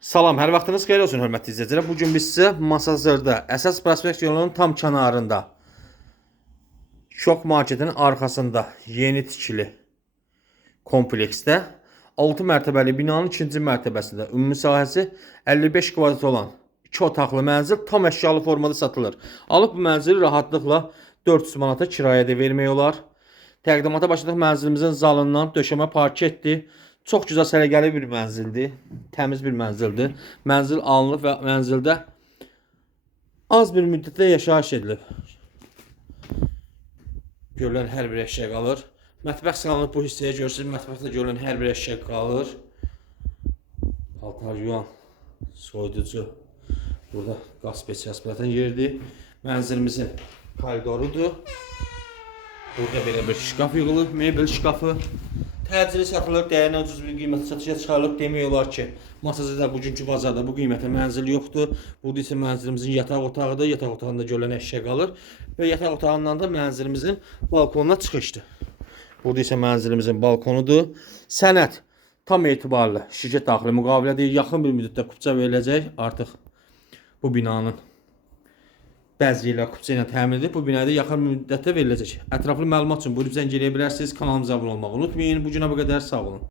Salam, hər vaxtınız xeyir olsun hörmətli izləyicilər. Bu gün biz sizə Masazırda, Əsas Prospekt yolunun tam kənarında, Şok marketinin arxasında yeni tikili kompleksdə 6 mərtəbəli binanın 2-ci mərtəbəsində ümumi sahəsi 55 kvadrat olan 2 otaqlı mənzil tam əşyalı formada satılır. Alıb bu mənzili rahatlıqla 400 manata kirayədə vermək olar. Təqdimata başladıq mənzilimizin zalından döşəmə parketdir. Çox güzel səliqəli bir mənzildir. Təmiz bir mənzildir. Mənzil alınıb və mənzildə az bir müddətdə yaşayış edilib. Görülən hər bir əşya qalır. Mətbəx salınıb bu hissəyə görürsünüz. Mətbəxdə görülən hər bir əşya qalır. Paltar yuvan, soyuducu. Burada qaz spesialistlərin yeridir. Mənzilimizin koridorudur. Burada belə bir şkaf yığılıb, mebel şkafı. Təcili satılır, dəyərinə ucuz bir qiymətə satışa çıxarılıb. Demək olar ki, Masazırda bugünkü bazarda bu qiymətə mənzil yoxdur. Burada isə mənzilimizin yataq otağıdır. Yataq otağında görülən əşya qalır. Və yataq otağından da mənzilimizin balkonuna çıxışdır. Burada isə mənzilimizin balkonudur. Sənəd tam etibarlı şirkət daxili müqavilədir. Yaxın bir müddətdə kupça veriləcək. Artıq bu binanın bəzi yerlər kupça ilə təmin edilib. Bu binada yaxın müddətdə veriləcək. Ətraflı məlumat üçün buyurub zəng eləyə bilərsiniz. Kanalımıza abunə olmağı unutmayın. Bu günə bu qədər, sağ olun.